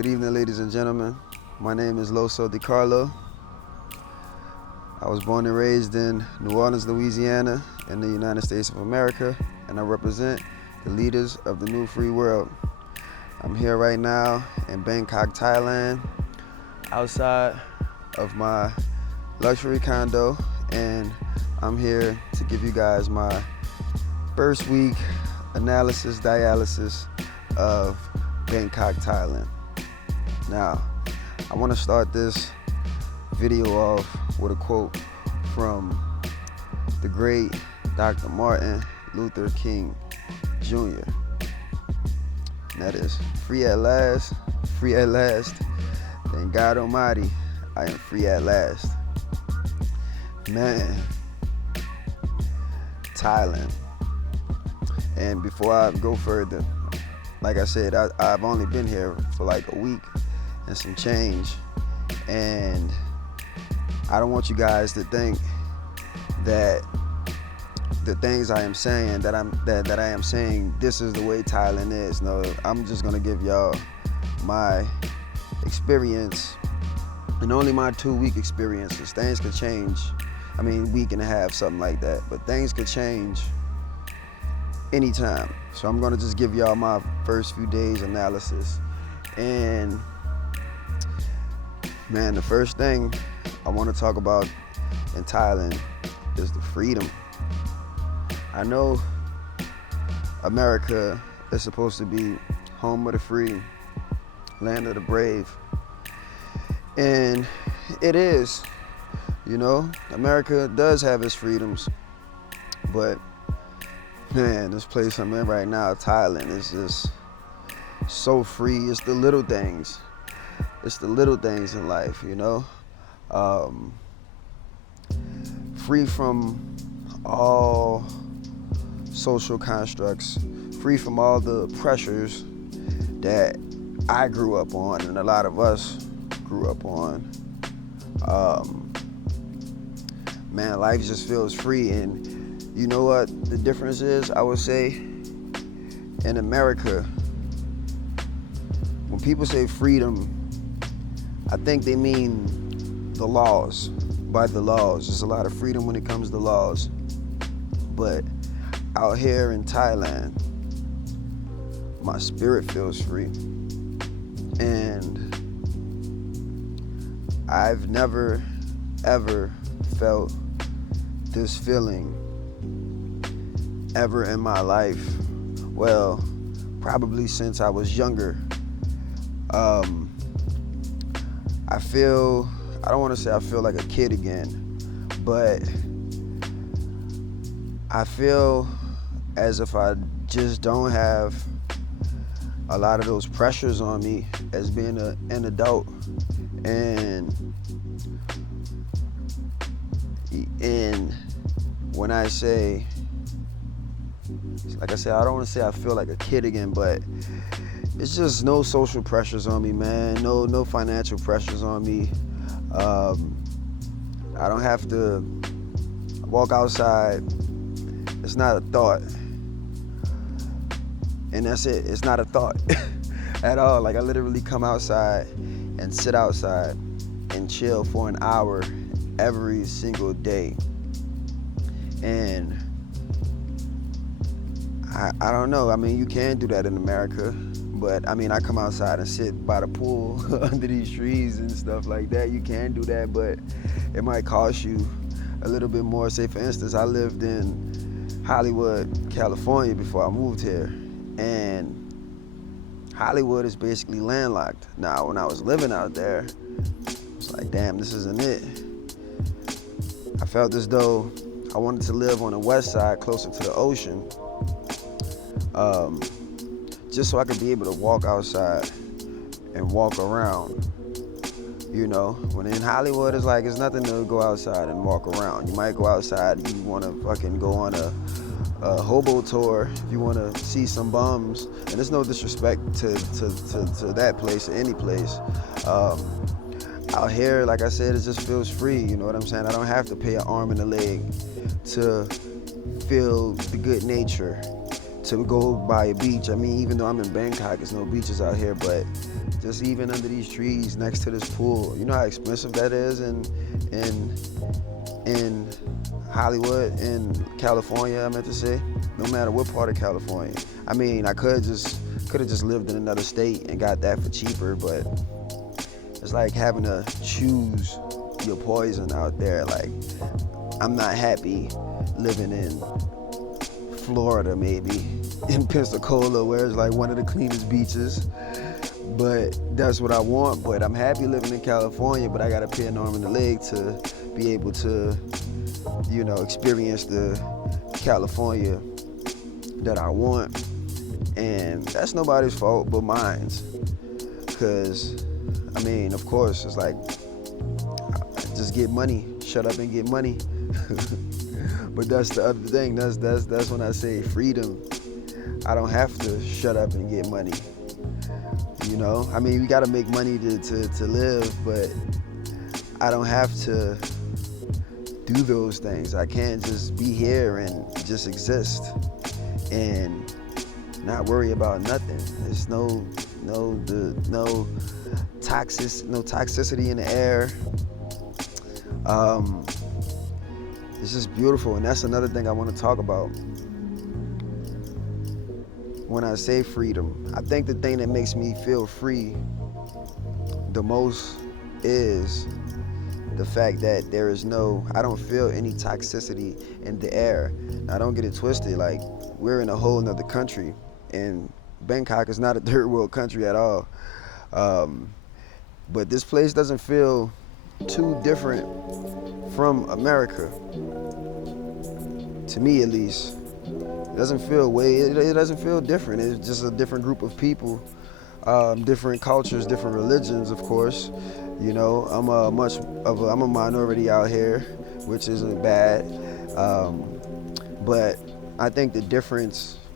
Good evening, ladies and gentlemen. My name is Loso DiCarlo. I was born and raised in New Orleans, Louisiana, in the United States of America, and I represent the leaders of the new free world. I'm here right now in Bangkok, Thailand, outside of my luxury condo, and I'm here to give you guys my first week dialysis of Bangkok, Thailand. Now, I want to start this video off with a quote from the great Dr. Martin Luther King Jr. And that is, free at last, thank God Almighty, I am free at last. Man, Thailand. And before I go further, like I said, I've only been here for like a week and some change, and I don't want you guys to think that the things I am saying that I am saying this is the way Thailand is. No, I'm just gonna give y'all my experience, and only my 2-week experiences. Things could change. I mean, week and a half, something like that. But things could change anytime. So I'm gonna just give y'all my first few days analysis. And man, the first thing I want to talk about in Thailand is the freedom. I know America is supposed to be home of the free, land of the brave, and it is. You know, America does have its freedoms, but man, this place I'm in right now, Thailand, is just so free. It's the little things. It's the little things in life, you know? Free from all social constructs, free from all the pressures that I grew up on and a lot of us grew up on. Man, life just feels free. And you know what the difference is? I would say in America, when people say freedom, I think they mean the laws. By the laws, there's a lot of freedom when it comes to laws. But out here in Thailand, my spirit feels free. And I've never, ever felt this feeling ever in my life. Well, probably since I was younger. I don't want to say I feel like a kid again, but I feel as if I just don't have a lot of those pressures on me as being an adult. And when I say, like I said, I don't want to say I feel like a kid again, but it's just no social pressures on me, man. No financial pressures on me. I don't have to walk outside. It's not a thought. And that's it. It's not a thought at all. Like, I literally come outside and sit outside and chill for an hour every single day. And I don't know. I mean, you can do that in America. But I mean, I come outside and sit by the pool under these trees and stuff like that. You can do that, but it might cost you a little bit more. Say, for instance, I lived in Hollywood, California before I moved here. And Hollywood is basically landlocked. Now, when I was living out there, it's like, damn, this isn't it. I felt as though I wanted to live on the west side, closer to the ocean. Just so I could be able to walk outside and walk around. You know, when in Hollywood, it's like, it's nothing to go outside and walk around. You might go outside, you want to fucking go on a hobo tour, if you want to see some bums. And there's no disrespect to that place or any place. Out here, like I said, it just feels free, you know what I'm saying? I don't have to pay an arm and a leg to feel the good nature, to go by a beach. I mean, even though I'm in Bangkok, there's no beaches out here, but just even under these trees next to this pool, you know how expensive that is in Hollywood, in California, I meant to say. No matter what part of California. I mean, I could have just lived in another state and got that for cheaper, but it's like having to choose your poison out there. Like, I'm not happy living in Florida, maybe, in Pensacola, where it's like one of the cleanest beaches, but that's what I want. But I'm happy living in California, but I gotta pay an arm and a leg to be able to, you know, experience the California that I want. And that's nobody's fault but mine's, because I mean, of course, it's like, just get money, shut up and get money. But that's the other thing. That's when I say freedom. I don't have to shut up and get money. You know, I mean, we gotta make money to live, but I don't have to do those things. I can't just be here and just exist and not worry about nothing. There's no toxicity in the air. It's just beautiful, and that's another thing I want to talk about. When I say freedom, I think the thing that makes me feel free the most is the fact that I don't feel any toxicity in the air. Now, don't get it twisted, like, we're in a whole nother country, and Bangkok is not a third world country at all. But this place doesn't feel too different from America. To me, at least. It doesn't feel different. It's just a different group of people, different cultures, different religions, of course. You know, I'm a minority out here, which isn't bad. But I think the difference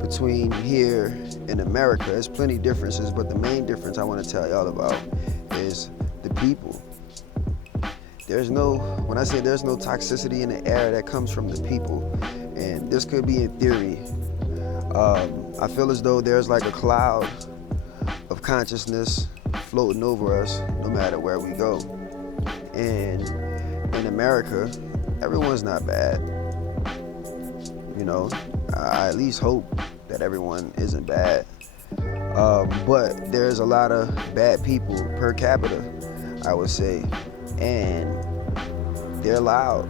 between here and America, there's plenty of differences, but the main difference I want to tell y'all about is the people. When I say there's no toxicity in the air, that comes from the people. And this could be in theory. I feel as though there's like a cloud of consciousness floating over us no matter where we go. And in America, everyone's not bad. You know, I at least hope that everyone isn't bad. But there's a lot of bad people per capita, I would say. And they're loud.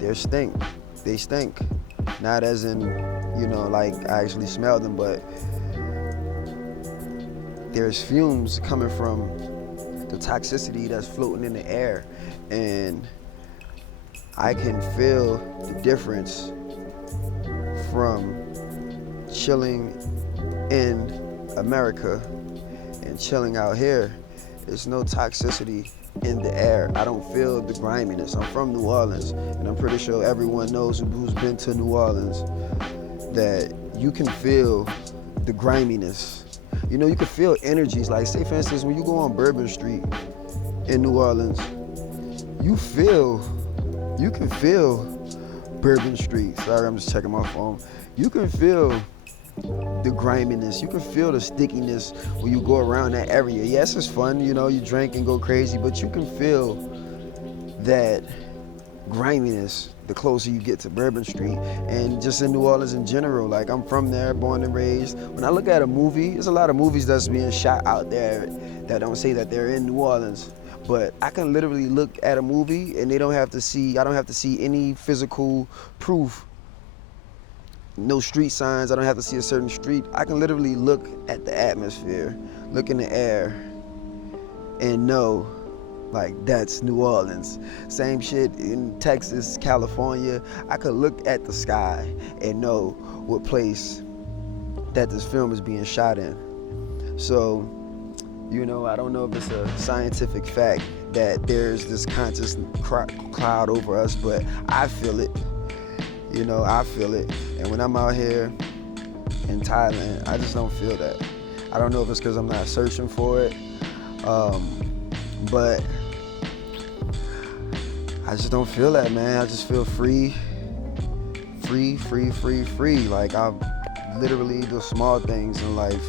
They stink. Not as in, you know, like I actually smell them, but there's fumes coming from the toxicity that's floating in the air. And I can feel the difference from chilling in America and chilling out here. There's no toxicity in the air. I don't feel the griminess. I'm from New Orleans, and I'm pretty sure everyone knows who's been to New Orleans that you can feel the griminess. You know, you can feel energies. Like, say for instance, when you go on Bourbon Street in New Orleans, you can feel Bourbon Street. Sorry, I'm just checking my phone. You can feel the griminess. You can feel the stickiness when you go around that area. Yes, it's fun, you know, you drink and go crazy, but you can feel that griminess the closer you get to Bourbon Street. And just in New Orleans in general, like, I'm from there, born and raised. When I look at a movie, there's a lot of movies that's being shot out there that don't say that they're in New Orleans. But I can literally look at a movie and I don't have to see any physical proof. No street signs, I don't have to see a certain street. I can literally look at the atmosphere, look in the air, and know, like, that's New Orleans. Same shit in Texas, California. I could look at the sky and know what place that this film is being shot in. So, you know, I don't know if it's a scientific fact that there's this conscious cloud over us, but I feel it. You know, I feel it. And when I'm out here in Thailand, I just don't feel that. I don't know if it's because I'm not searching for it, but I just don't feel that, man. I just feel free. Like I'm literally the small things in life,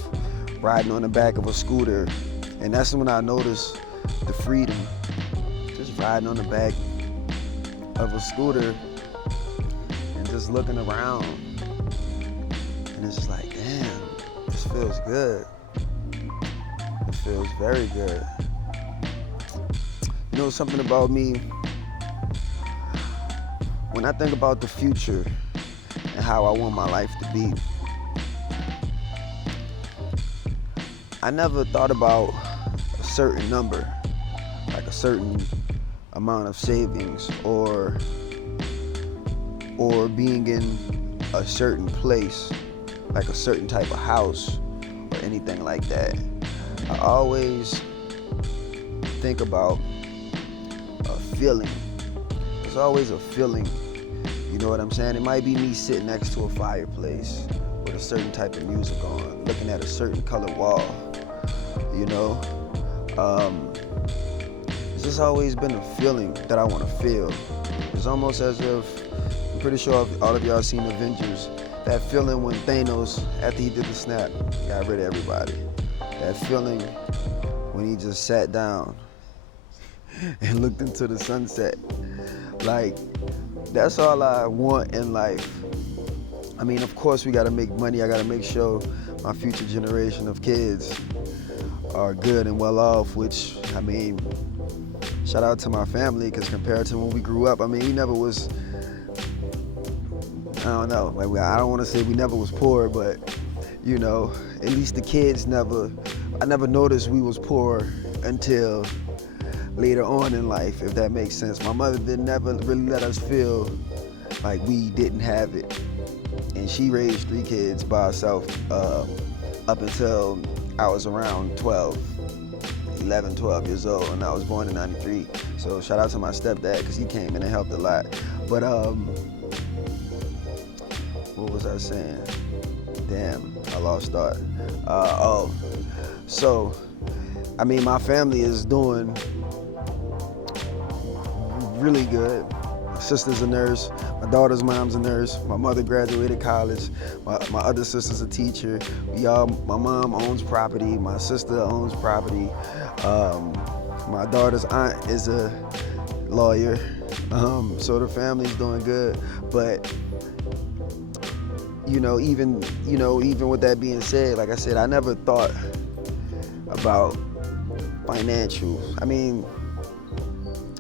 riding on the back of a scooter. And that's when I notice the freedom. Just riding on the back of a scooter and just looking around. And it's just like, damn, this feels good. It feels very good. You know something about me? When I think about the future and how I want my life to be, I never thought about a certain number, like a certain amount of savings or being in a certain place, like a certain type of house or anything like that. I always think about a feeling. There's always a feeling, you know what I'm saying? It might be me sitting next to a fireplace with a certain type of music on, looking at a certain colored wall, you know? It's just always been a feeling that I want to feel. It's almost as if, I'm pretty sure all of y'all seen Avengers, that feeling when Thanos, after he did the snap, got rid of everybody. That feeling when he just sat down and looked into the sunset. Like, that's all I want in life. I mean, of course we gotta make money. I gotta make sure my future generation of kids are good and well off, which, I mean, shout out to my family, because compared to when we grew up, I mean, we never was, I don't know, like, I don't want to say we never was poor, but, you know, at least the kids I never noticed we was poor until later on in life, if that makes sense. My mother never really let us feel like we didn't have it. And she raised 3 kids by herself up until I was around 11, 12 years old, and I was born in 93. So shout out to my stepdad, because he came in and helped a lot. But what was I saying? Damn, I lost thought. So, I mean, my family is doing really good. My sister's a nurse. My daughter's mom's a nurse. My mother graduated college. My other sister's a teacher. My mom owns property. My sister owns property. My daughter's aunt is a lawyer. So the family's doing good. But even with that being said, like I said, I never thought about financials. I mean,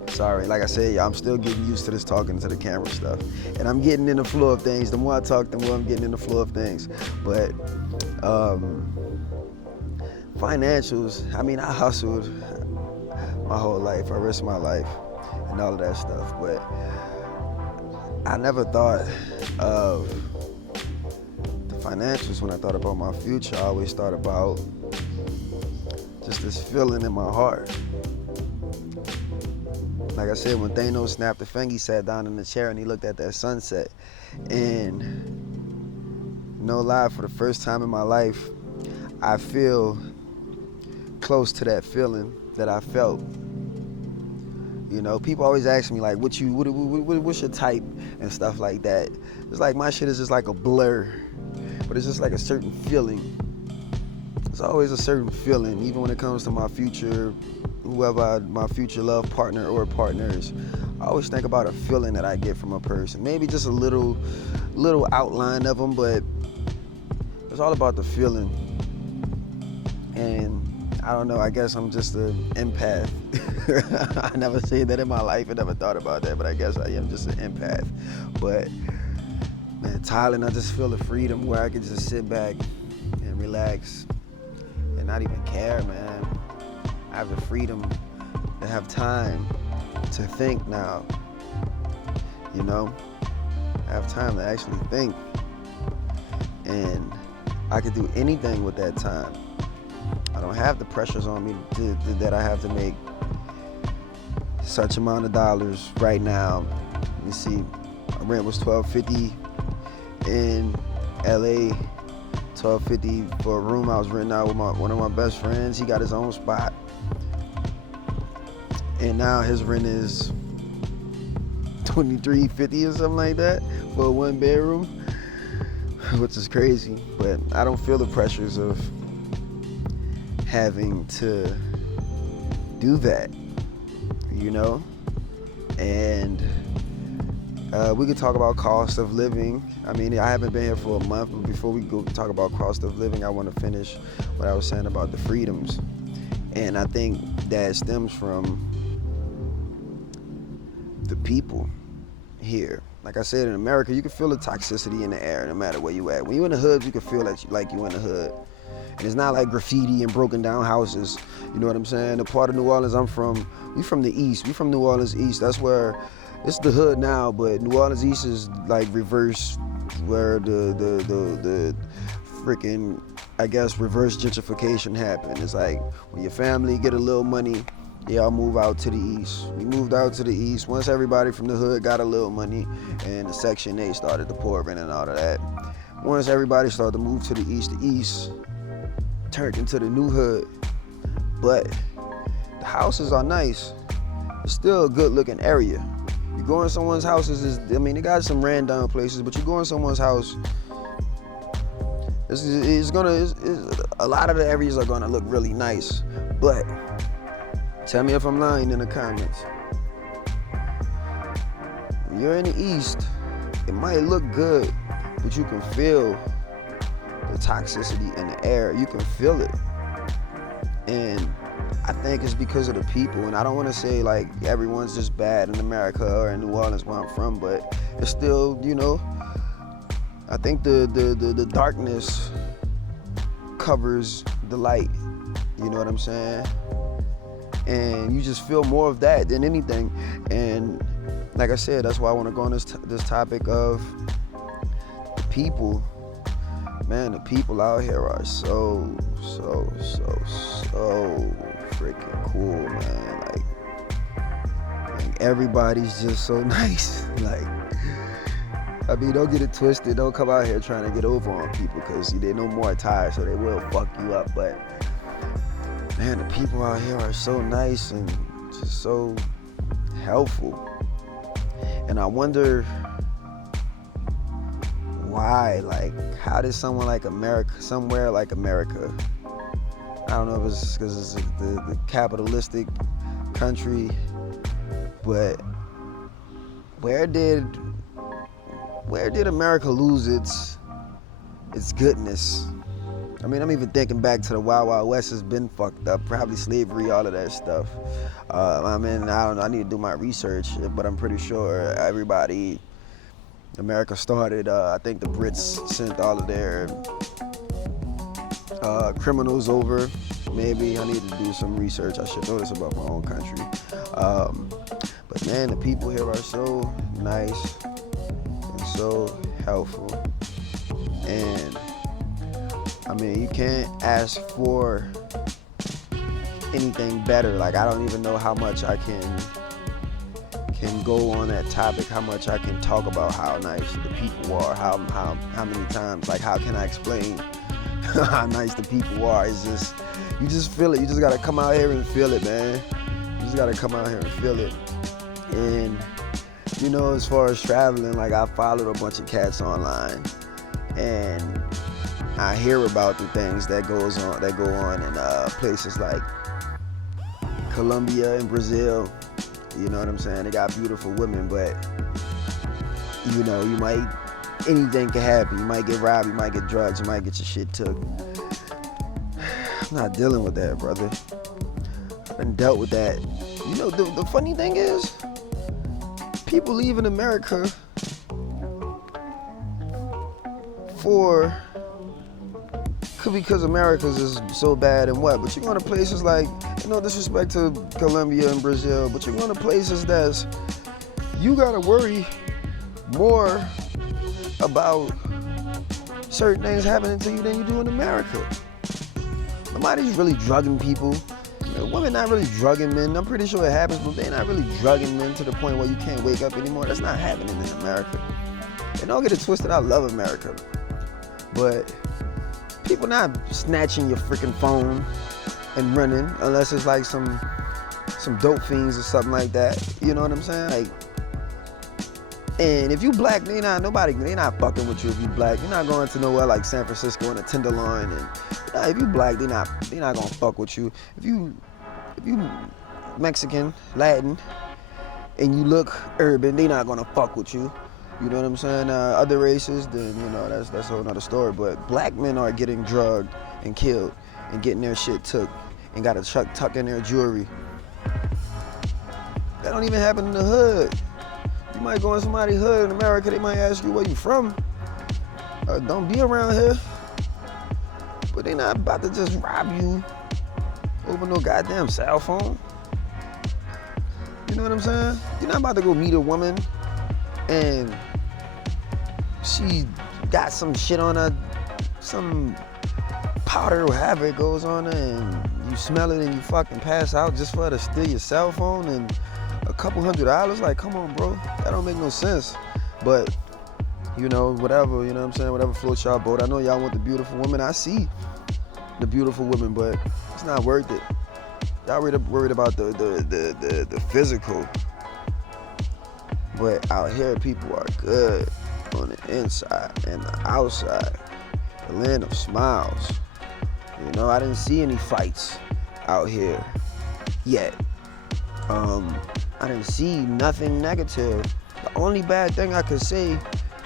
sorry, like I said, I'm still getting used to this talking to the camera stuff. And I'm getting in the flow of things. The more I talk, the more I'm getting in the flow of things. But financials, I mean, I hustled my whole life. I risked my life and all of that stuff. But I never thought of the financials when I thought about my future. I always thought about just this feeling in my heart. Like I said, when Thanos snapped the finger, he sat down in the chair and he looked at that sunset. And no lie, for the first time in my life, I feel close to that feeling that I felt. You know, people always ask me like, what's your type and stuff like that. It's like my shit is just like a blur, but it's just like a certain feeling. It's always a certain feeling, even when it comes to my future, my future love partner or partners. I always think about a feeling that I get from a person. Maybe just a little outline of them, but it's all about the feeling. And I don't know, I guess I'm just an empath. I never said that in my life. I never thought about that, but I guess I am just an empath. But man, Thailand, I just feel the freedom where I can just sit back and relax and not even care, man. I have the freedom to have time to think now, you know? I have time to actually think. And I could do anything with that time. I don't have the pressures on me that I have to make such amount of dollars right now. Let me see, my rent was $1,250 in LA, $1,250 for a room I was renting out with one of my best friends. He got his own spot. And now his rent is $23.50 or something like that for a 1-bedroom, which is crazy. But I don't feel the pressures of having to do that, you know? And we could talk about cost of living. I mean, I haven't been here for a month, but before we go talk about cost of living, I want to finish what I was saying about the freedoms. And I think that stems from the people here. Like I said, in America, you can feel the toxicity in the air no matter where you at. When you're in the hood, you can feel like you in the hood. And it's not like graffiti and broken down houses. You know what I'm saying? The part of New Orleans I'm from, we from the East. We from New Orleans East. That's where, it's the hood now, but New Orleans East is like reverse, where the freaking, I guess, reverse gentrification happened. It's like when your family get a little money, y'all move out to the East. We moved out to the East. Once everybody from the hood got a little money and the Section 8 started to pour in and all of that. Once everybody started to move to the East turned into the new hood. But the houses are nice. It's still a good looking area. You go in someone's houses, they got some ran down places, but you go in someone's house, a lot of the areas are gonna look really nice. But tell me if I'm lying in the comments. When you're in the East, it might look good, but you can feel the toxicity in the air. You can feel it. And I think it's because of the people. And I don't want to say like everyone's just bad in America or in New Orleans where I'm from, but it's still, I think the darkness covers the light. You know what I'm saying? And you just feel more of that than anything. And like I said, that's why I want to go on this topic of the people. Man, the people out here are so freaking cool, man. Like everybody's just so nice. Don't get it twisted. Don't come out here trying to get over on people, because they know more tired, so they will fuck you up. But man, the people out here are so nice and just so helpful. And I wonder why, how did someone like America, somewhere like America, I don't know if it's because it's the capitalistic country, but where did America lose its goodness? I mean, I'm even thinking back to the Wild Wild West. Has been fucked up, probably slavery, all of that stuff. I don't know, I need to do my research, but I'm pretty sure America started, I think the Brits sent all of their criminals over. Maybe I need to do some research. I should know this about my own country. But man, the people here are so nice and so helpful. And I mean, you can't ask for anything better. I don't even know how much I can go on that topic, how much I can talk about how nice the people are, how many times, how can I explain how nice the people are? It's just, you just feel it. You just gotta come out here and feel it, man. You just gotta come out here and feel it. And as far as traveling, I followed a bunch of cats online, and I hear about the things that go on in places like Colombia and Brazil. You know what I'm saying? They got beautiful women, but anything can happen. You might get robbed, you might get drugs, you might get your shit took. I'm not dealing with that, brother. I've been dealt with that. The funny thing is, people leave in America because America's is so bad and what, but you go to places like, no disrespect to Colombia and Brazil, but you go to places you gotta worry more about certain things happening to you than you do in America. Nobody's really drugging people. Women not really drugging men. I'm pretty sure it happens, but they're not really drugging men to the point where you can't wake up anymore. That's not happening in America. And don't get it twisted, I love America. But people not snatching your freaking phone and running unless it's some dope fiends or something like that. You know what I'm saying? And if you black, they not fucking with you if you black. You're not going to nowhere like San Francisco in a Tenderloin. And if you black, they not gonna fuck with you. If you Mexican, Latin, and you look urban, they not gonna fuck with you. You know what I'm saying? Other races, then that's a whole nother story. But black men are getting drugged and killed and getting their shit took and got to tuck in their jewelry. That don't even happen in the hood. You might go in somebody's hood in America, they might ask you where you from. Don't be around here. But they not about to just rob you over no goddamn cell phone. You know what I'm saying? You're not about to go meet a woman and she got some shit on her, some powder or whatever it goes on her, and you smell it and you fucking pass out just for her to steal your cell phone and a couple $100. Like, come on, bro. That don't make no sense. But, whatever, you know what I'm saying? Whatever floats y'all boat. I know y'all want the beautiful women. I see the beautiful women, but it's not worth it. Y'all worried about the physical. But out here, people are good on the inside and the outside. The land of smiles. I didn't see any fights out here yet. I didn't see nothing negative. The only bad thing I could say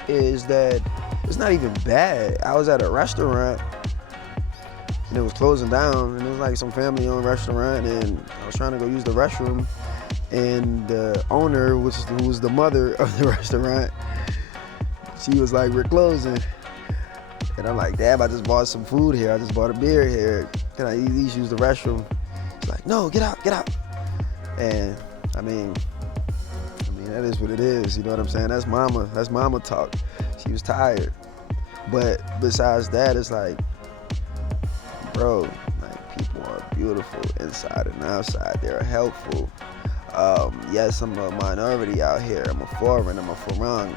is that it's not even bad. I was at a restaurant and it was closing down, and it was like some family-owned restaurant, and I was trying to go use the restroom, and the owner, who was the mother of the restaurant, she was like, "We're closing." And I'm like, "Damn, I just bought some food here. I just bought a beer here. Can I at least use the restroom?" She's like, "No, get out. And I mean, that is what it is. You know what I'm saying? That's mama talk. She was tired. But besides that, it's like, bro, like, people are beautiful inside and outside. They're helpful. Yes, I'm a minority out here. I'm a foreign. I'm a farang.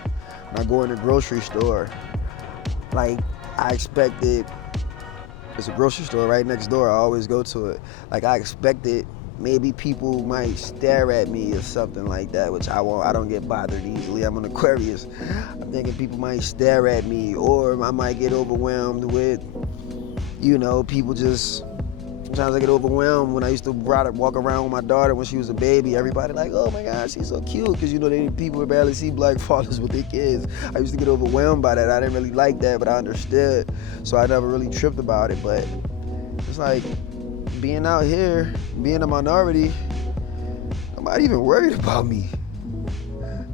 When I go in the grocery store, like, I expected, there's a grocery store right next door. I always go to it. Like, I expected maybe people might stare at me or something like that, which I won't. I don't get bothered easily. I'm an Aquarius. I'm thinking people might stare at me, or I might get overwhelmed with, people just, sometimes I get overwhelmed when I used to walk around with my daughter when she was a baby. Everybody like, "Oh my God, she's so cute," because people would barely see black fathers with their kids. I used to get overwhelmed by that. I didn't really like that, but I understood, so I never really tripped about it. But it's like, being out here, being a minority, I'm not even worried about me.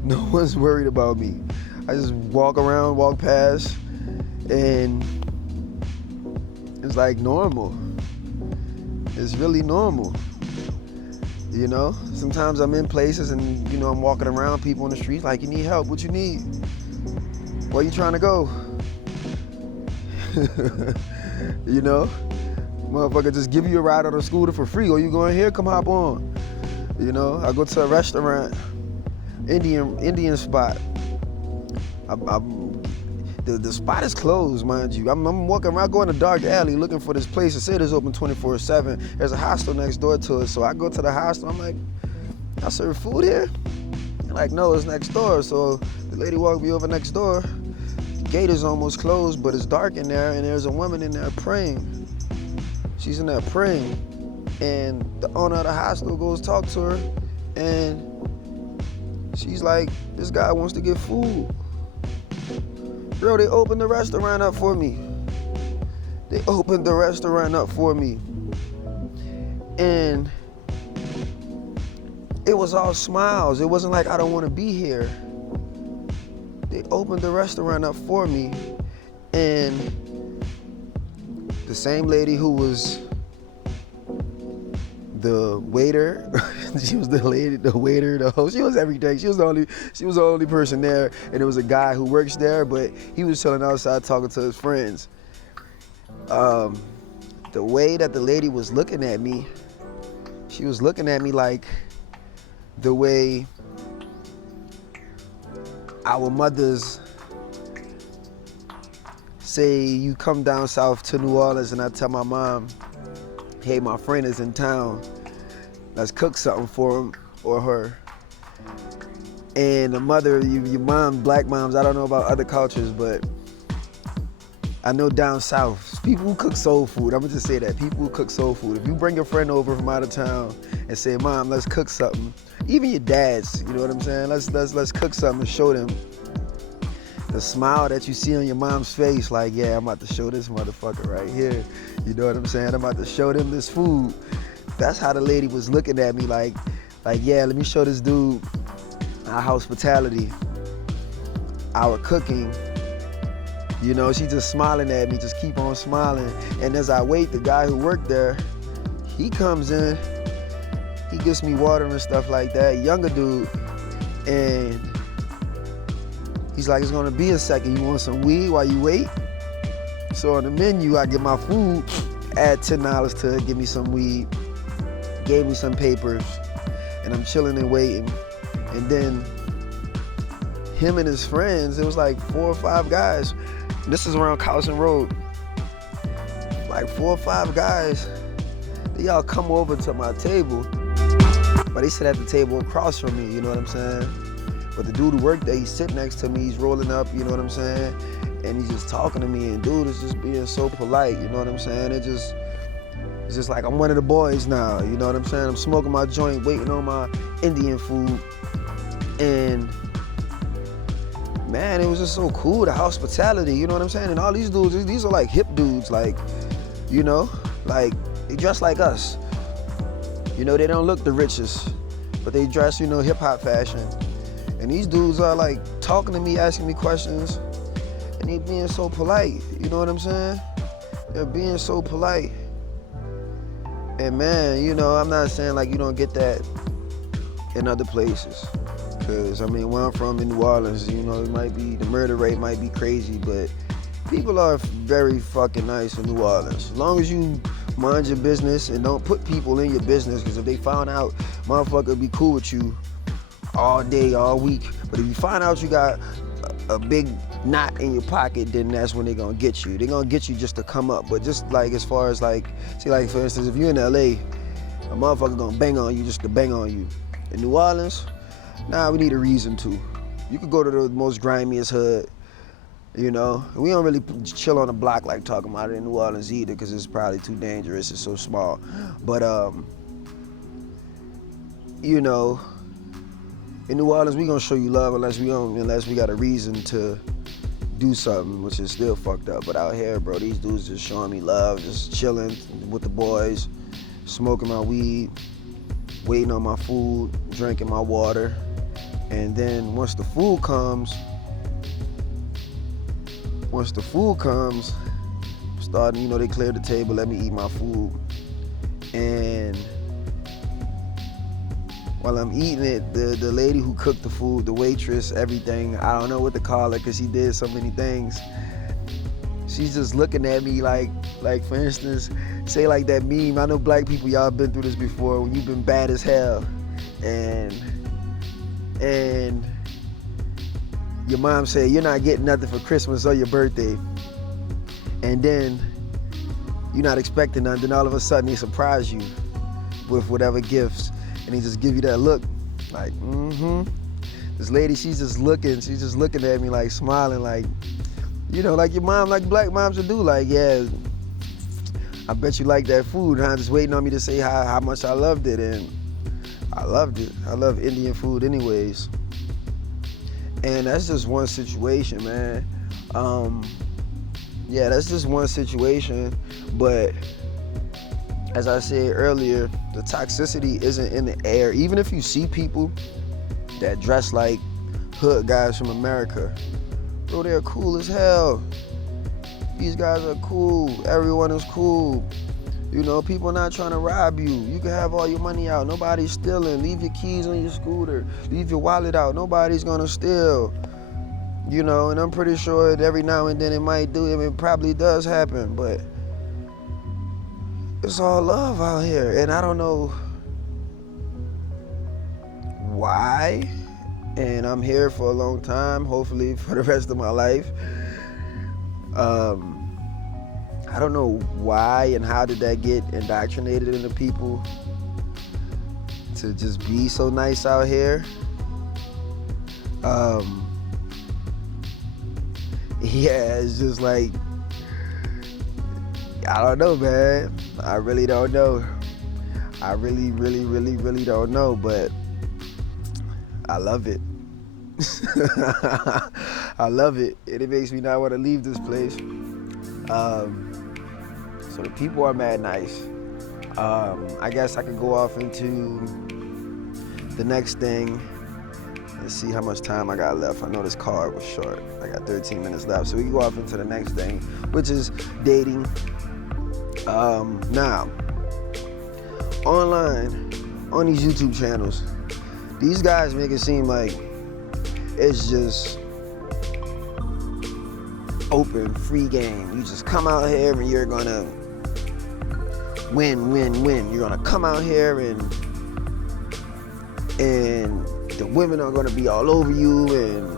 No one's worried about me. I just walk around, walk past, and it's like normal. It's really normal. Sometimes I'm in places and, I'm walking around, people on the street like, "You need help? What you need? Where you trying to go?" Motherfucker just give you a ride on a scooter for free. "Or you going here? Come hop on." I go to a restaurant, Indian spot. The spot is closed, mind you. I'm walking around, going to a dark alley looking for this place. It said it's open 24/7. There's a hostel next door to it, so I go to the hostel. I'm like, "I serve food here?" They're like, "No, it's next door." So the lady walked me over next door. The gate is almost closed, but it's dark in there, and there's a woman in there praying. She's in there praying, and the owner of the hostel goes talk to her, and she's like, "This guy wants to get food." Bro, they opened the restaurant up for me. And it was all smiles. It wasn't like, "I don't want to be here." They opened the restaurant up for me, and the same lady who was the waiter, she was the waiter, the host. She was everything. She was the only person there, and there was a guy who works there, but he was chilling outside talking to his friends. The way that the lady was looking at me, she was looking at me like the way our mothers say, you come down south to New Orleans and I tell my mom, "Hey, my friend is in town. Let's cook something for him or her." And the mother, your mom, black moms, I don't know about other cultures, but I know down south, people who cook soul food, I'm gonna just say that, people who cook soul food. If you bring a friend over from out of town and say, Mom, let's cook something, even your dads, you know what I'm saying? Let's cook something and show them the smile that you see on your mom's face, like, yeah, I'm about to show this motherfucker right here. You know what I'm saying? I'm about to show them this food. That's how the lady was looking at me, like, yeah, let me show this dude our hospitality, our cooking. You know, she just smiling at me, just keep on smiling. And as I wait, the guy who worked there, he comes in, he gives me water and stuff like that, younger dude, and he's like, it's gonna be a second, you want some weed while you wait? So on the menu, I get my food, add $10 to it, give me some weed, gave me some papers, and I'm chilling and waiting. And then him and his friends, it was like 4 or 5 guys. This is around Carlson Road. Like 4 or 5 guys, they all come over to my table, but they sit at the table across from me, you know what I'm saying? But the dude who worked there, he's sitting next to me, he's rolling up, you know what I'm saying? And he's just talking to me, and dude is just being so polite, you know what I'm saying? It's just like I'm one of the boys now, you know what I'm saying? I'm smoking my joint, waiting on my Indian food, and man, it was just so cool, the hospitality, you know what I'm saying? And all these dudes, these are like hip dudes, like, you know, like they dress like us. You know, they don't look the richest, but they dress, you know, hip hop fashion. And these dudes are like talking to me, asking me questions, and they being so polite, you know what I'm saying? They're being so polite. And man, you know, I'm not saying like you don't get that in other places. Cause I mean, where I'm from in New Orleans, you know, it might be, the murder rate might be crazy, but people are very fucking nice in New Orleans. As long as you mind your business and don't put people in your business, because if they found out, motherfucker be cool with you all day, all week. But if you find out you got a big knot in your pocket, then that's when they're gonna get you. They're gonna get you just to come up. But just like as far as like, see, like for instance, if you're in LA, a motherfucker gonna bang on you just to bang on you. In New Orleans, nah, we need a reason to. You could go to the most grimiest hood, you know. We don't really chill on the block like talking about it in New Orleans either, because it's probably too dangerous, it's so small. But you know, in New Orleans, we gonna show you love unless we got a reason to do something, which is still fucked up. But out here, bro, these dudes just showing me love, just chilling with the boys, smoking my weed, waiting on my food, drinking my water. And then once the food comes, starting, you know, they clear the table, let me eat my food. And while I'm eating it, the lady who cooked the food, the waitress, everything, I don't know what to call her because she did so many things. She's just looking at me like for instance, say like that meme, I know black people, y'all been through this before, when you've been bad as hell and your mom said, you're not getting nothing for Christmas or your birthday. And then you're not expecting nothing, then all of a sudden they surprise you with whatever gifts. And he just give you that look, like, This lady, she's just looking at me like smiling, like, you know, like your mom, like black moms would do, like, yeah, I bet you like that food, huh? Just waiting on me to say how much I loved it, and I loved it. I love Indian food anyways. And that's just one situation, man. Yeah, that's just one situation, but as I said earlier, the toxicity isn't in the air. Even if you see people that dress like hood guys from America, bro, they're cool as hell. These guys are cool. Everyone is cool. You know, people are not trying to rob you. You can have all your money out. Nobody's stealing. Leave your keys on your scooter. Leave your wallet out. Nobody's gonna steal. You know, and I'm pretty sure that every now and then it might do. I mean, it probably does happen, but it's all love out here. And I don't know why. And I'm here for a long time, hopefully for the rest of my life. I don't know why and how did that get indoctrinated into people to just be so nice out here. Yeah, it's just like, I don't know, man. I really don't know. I really don't know, but I love it. I love it, and it makes me not want to leave this place. So the people are mad nice. I guess I could go off into the next thing and see how much time I got left. I know this card was short. I got 13 minutes left, so we can go off into the next thing, which is dating. Now, online, on these YouTube channels, these guys make it seem like it's just open, free game. You just come out here and you're gonna win. You're gonna come out here and the women are gonna be all over you, and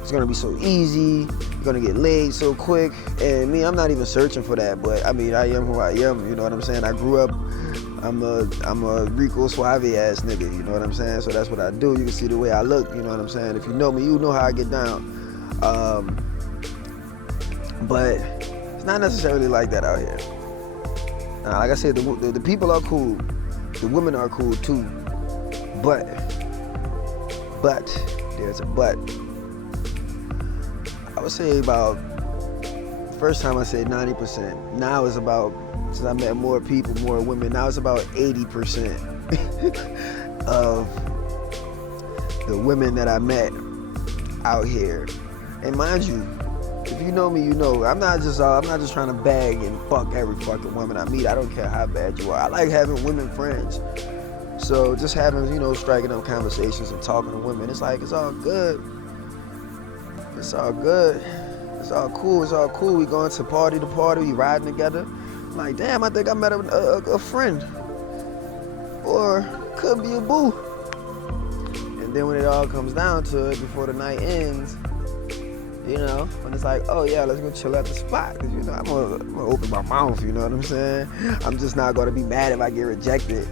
it's gonna be so easy. You're gonna get laid so quick. And me, I'm not even searching for that, but I mean, I am who I am. You know what I'm saying? I grew up. I'm a Rico Suave ass nigga. You know what I'm saying? So that's what I do. You can see the way I look. You know what I'm saying? If you know me, you know how I get down. But it's not necessarily like that out here. Now, like I said, the people are cool. The women are cool too. But there's a but. I would say about, first time I said 90%. Now it's about, since I met more people, more women, now it's about 80% of the women that I met out here. And mind you, if you know me, you know I'm not just trying to bag and fuck every fucking woman I meet. I don't care how bad you are. I like having women friends. So just having, striking up conversations and talking to women, it's like, it's all good. It's all good. It's all cool. It's all cool. We going to party to party. We riding together. I'm like, damn, I think I met a friend. Or could be a boo. And then when it all comes down to it, before the night ends, when it's like, oh yeah, let's go chill at the spot. Cause I'm gonna open my mouth, you know what I'm saying? I'm just not gonna be mad if I get rejected.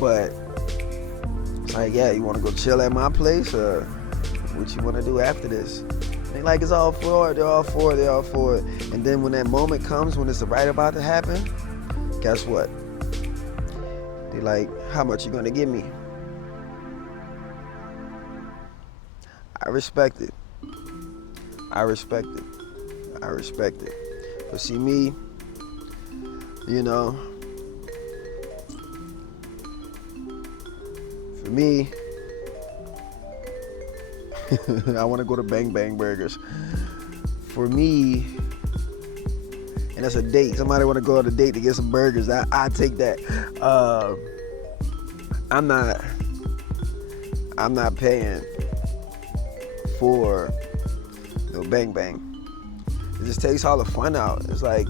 But it's like, yeah, you wanna go chill at my place, or what you wanna do after this? They like, it's all for it, they're all for it. And then when that moment comes, when it's right about to happen, guess what? They like, how much you gonna give me? I respect it. But see me, for me, I want to go to Bang Bang Burgers. For me, and that's a date. Somebody want to go on a date to get some burgers. I take that. I'm not paying for no Bang Bang. It just takes all the fun out. It's like,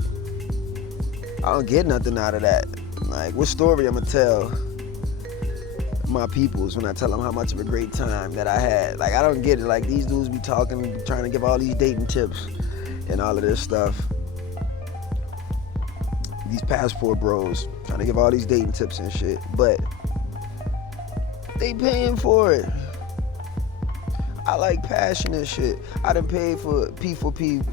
I don't get nothing out of that. Like, what story I'm gonna tell my peoples when I tell them how much of a great time that I had? Like, I don't get it. Like, these dudes be talking, trying to give all these dating tips and all of this stuff. These passport bros trying to give all these dating tips and shit, but they paying for it. I like passionate shit. I done paid for P4P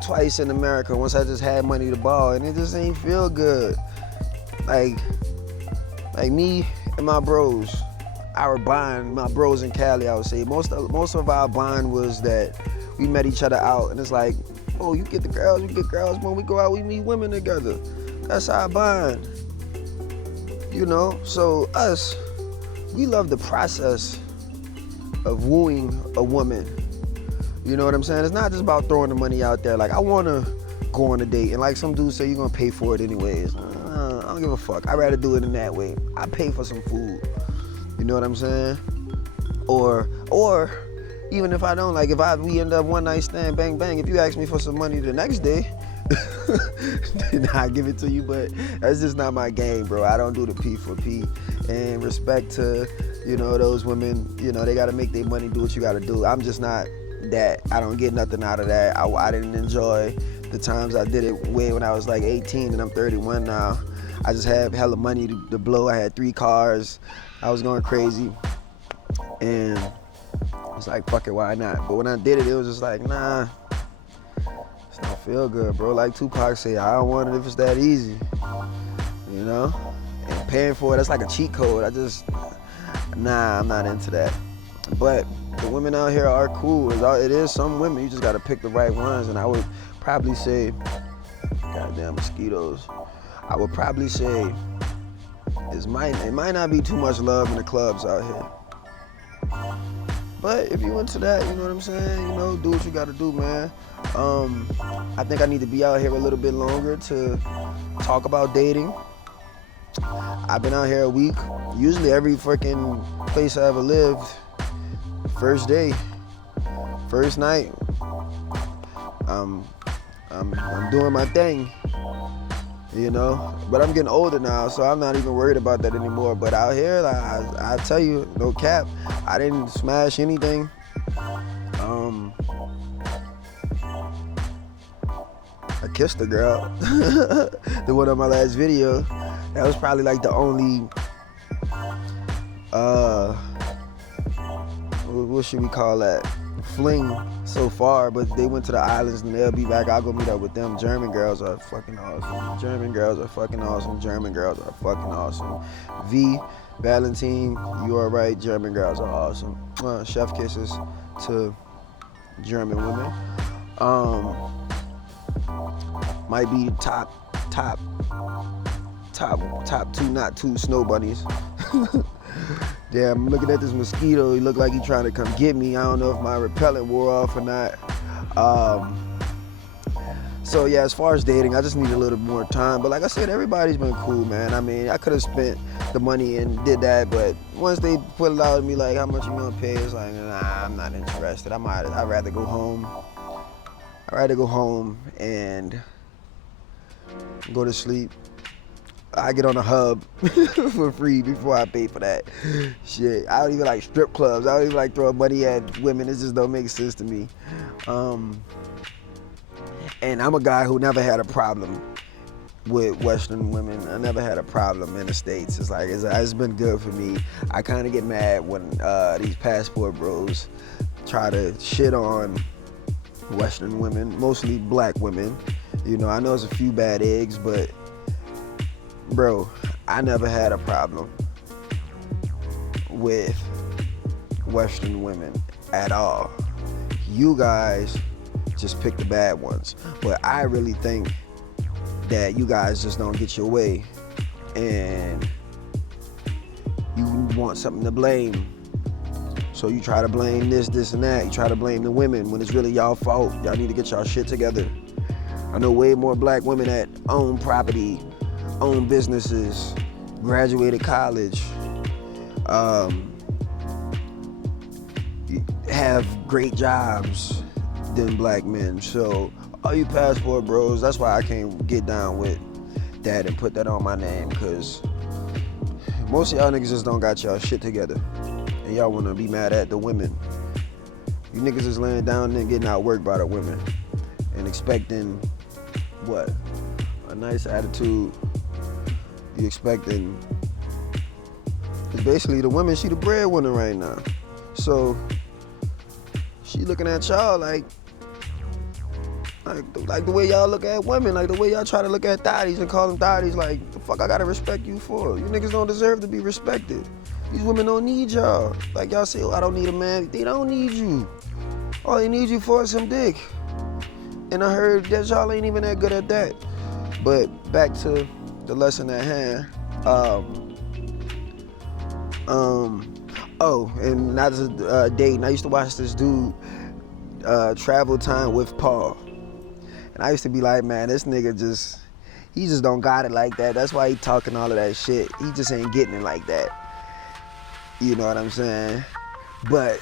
twice in America once I just had money to ball, and it just ain't feel good. Like me and my bros, our bond, my bros in Cali, I would say, most of our bond was that we met each other out, and it's like, oh, you get the girls, we get girls. When we go out, we meet women together. That's our bond. So us, we love the process of wooing a woman. You know what I'm saying? It's not just about throwing the money out there. Like, I want to go on a date, and like some dudes say, you're going to pay for it anyways. I don't give a fuck. I'd rather do it in that way. I pay for some food. You know what I'm saying? Or even if I don't, like, we end up one night stand, bang, bang, if you ask me for some money the next day, then I give it to you. But that's just not my game, bro. I don't do the P4P. And respect to, those women, they got to make their money, do what you got to do. I'm just not that. I don't get nothing out of that. I didn't enjoy the times I did it way when I was like 18, and I'm 31 now. I just had hella money to blow. I had 3 cars. I was going crazy. And It's like, fuck it, why not? But when I did it, it was just like, nah, it's not feel good, bro. Like Tupac said, I don't want it if it's that easy, you know? And paying for it, that's like a cheat code. Nah, I'm not into that. But the women out here are cool. It is some women, you just gotta pick the right ones. And I would probably say, goddamn mosquitoes. I would probably say it might not be too much love in the clubs out here. But if you into that, you know what I'm saying? You know, do what you gotta do, man. I think I need to be out here a little bit longer to talk about dating. I've been out here a week. Usually every freaking place I ever lived, first day, first night, I'm doing my thing, you know. But I'm getting older now, so I'm not even worried about that anymore. But out here, I tell you, no cap, I didn't smash anything. I kissed a girl, the one on my last video. That was probably like the only, what should we call that? Fling so far, but they went to the islands and they'll be back. I'll go meet up with them. German girls are fucking awesome. German girls are fucking awesome. German girls are fucking awesome. V, Valentine, you are right. German girls are awesome. Chef kisses to German women. Might be top two, not two snow bunnies. Damn, I'm looking at this mosquito. He looked like he's trying to come get me. I don't know if my repellent wore off or not. So yeah, as far as dating, I just need a little more time. But like I said, everybody's been cool, man. I mean, I could have spent the money and did that, but once they put it out to me, like, how much you gonna pay? It's like, nah, I'm not interested. I'd rather go home. I'd rather go home and go to sleep. I get on a hub for free before I pay for that shit. I don't even like strip clubs. I don't even like throwing money at women. It just don't make sense to me. And I'm a guy who never had a problem with Western women. I never had a problem in the States. It's like, it's been good for me. I kind of get mad when these passport bros try to shit on Western women, mostly black women. You know, I know it's a few bad eggs, but bro, I never had a problem with Western women at all. You guys just pick the bad ones. But I really think that you guys just don't get your way and you want something to blame. So you try to blame this, and that. You try to blame the women when it's really y'all fault. Y'all need to get y'all shit together. I know way more black women that own property, own businesses, graduated college, have great jobs than black men. So all you passport bros, that's why I can't get down with that and put that on my name, because most of y'all niggas just don't got y'all shit together. And y'all wanna be mad at the women. You niggas is laying down and getting outworked by the women and expecting what? A nice attitude. You expecting, because basically the women, she the breadwinner right now. So she looking at y'all like the way y'all look at women, like the way y'all try to look at thotties and call them thotties, like, the fuck I gotta respect you for? You niggas don't deserve to be respected. These women don't need y'all. Like y'all say, oh, I don't need a man. They don't need you. All they need you for is some dick. And I heard that y'all ain't even that good at that. But back to the lesson at hand. Oh, and not as a date. And I used to watch this dude, Travel Time with Paul. And I used to be like, man, this nigga he just don't got it like that. That's why he talking all of that shit. He just ain't getting it like that. You know what I'm saying? But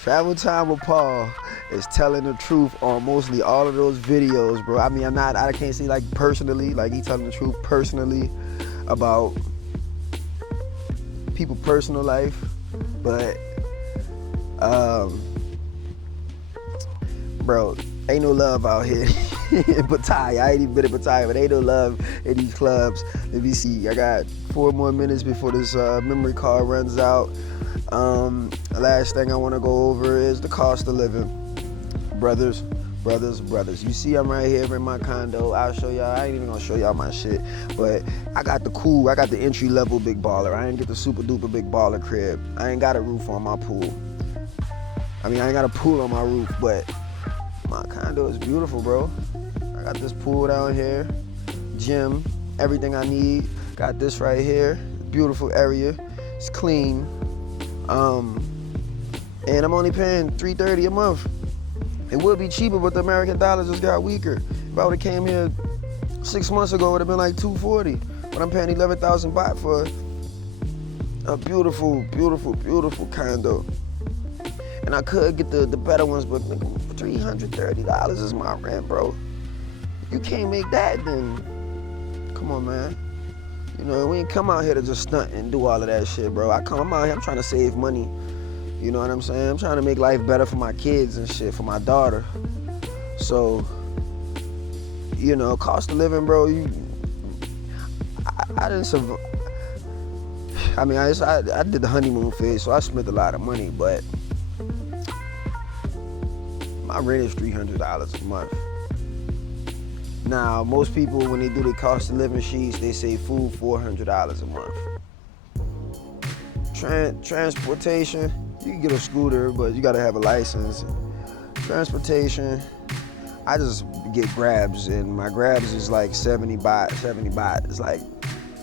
Travel Time with Paul is telling the truth on mostly all of those videos, bro. I mean, I can't say like personally, like he telling the truth personally about people's personal life, but bro, ain't no love out here. in Pattaya. I ain't even been in Pattaya, but ain't no love in these clubs. Let me see. I got 4 more minutes before this memory card runs out. The last thing I want to go over is the cost of living. Brothers. You see I'm right here in my condo. I'll show y'all. I ain't even gonna show y'all my shit, but I got the entry level big baller. I ain't get the super duper big baller crib. I ain't got a roof on my pool. I mean, I ain't got a pool on my roof, but my condo is beautiful, bro. I got this pool down here, gym, everything I need. Got this right here, beautiful area. It's clean. And I'm only paying $330 a month. It would be cheaper, but the American dollar just got weaker. If I would've came here 6 months ago, it would've been like $240. But I'm paying 11,000 baht for a beautiful, beautiful, beautiful condo. And I could get the better ones, but $330 is my rent, bro. You can't make that, then come on, man. You know, we ain't come out here to just stunt and do all of that shit, bro. I'm out here, I'm trying to save money. You know what I'm saying? I'm trying to make life better for my kids and shit, for my daughter. So, you know, cost of living, bro, I didn't survive. I mean, I did the honeymoon phase, so I spent a lot of money, but my rent is $300 a month. Now, most people, when they do their cost of living sheets, they say food $400 a month. Transportation, you can get a scooter, but you gotta have a license. Transportation, I just get Grabs, and my Grabs is like 70 baht. It's like,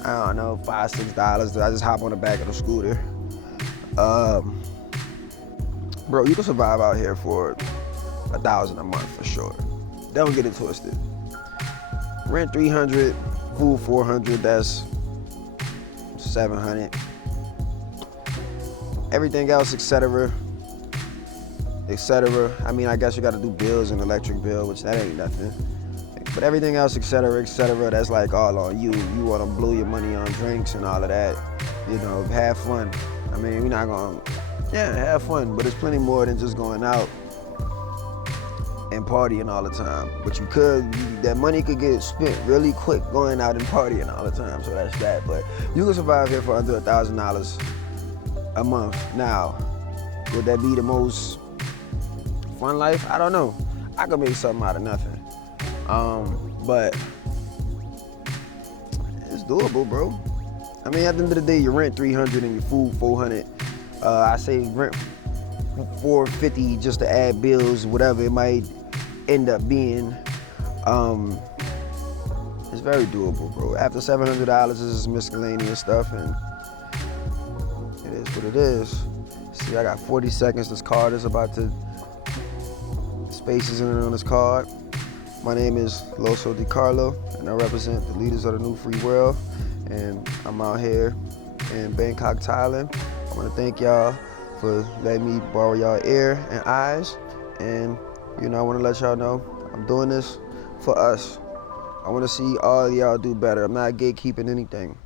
I don't know, $5, $6. I just hop on the back of the scooter. Bro, you can survive out here for $1,000 a month for sure. Don't get it twisted. Rent $300, food $400, that's $700. Everything else, etc. I mean, I guess you gotta do bills and electric bill, which that ain't nothing. But everything else, etc., that's like all on you. You wanna blow your money on drinks and all of that. You know, have fun. I mean, we're not gonna, have fun, but it's plenty more than just going out and partying all the time. But that money could get spent really quick going out and partying all the time, so that's that. But you can survive here for under $1,000 a month. Now, would that be the most fun life? I don't know. I could make something out of nothing. But it's doable, bro. I mean, at the end of the day, your rent $300 and your food $400. I say rent $450 just to add bills, whatever it might end up being. It's very doable, bro. After $700 is miscellaneous stuff, and it is what it is. See, I got 40 seconds. This card is about to, spaces in it on this card. My name is Loso Di Carlo, and I represent the leaders of the New Free World, and I'm out here in Bangkok, Thailand. I want to thank y'all for letting me borrow y'all ear and eyes, and you know, I want to let y'all know I'm doing this for us. I want to see all of y'all do better. I'm not gatekeeping anything.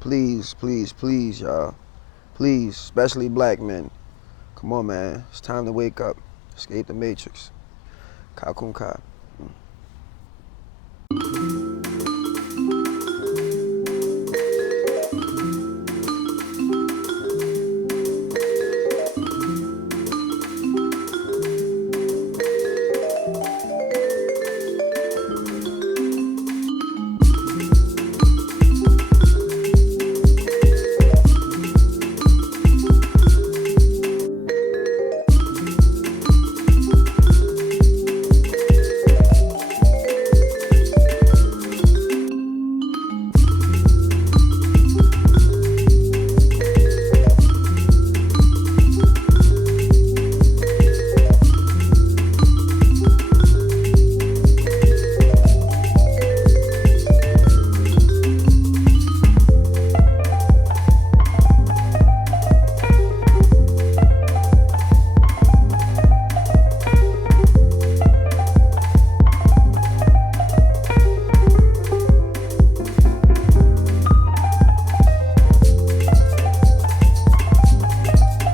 Please, please, please, y'all. Please, especially black men. Come on, man. It's time to wake up. Escape the matrix. Ka kun ka.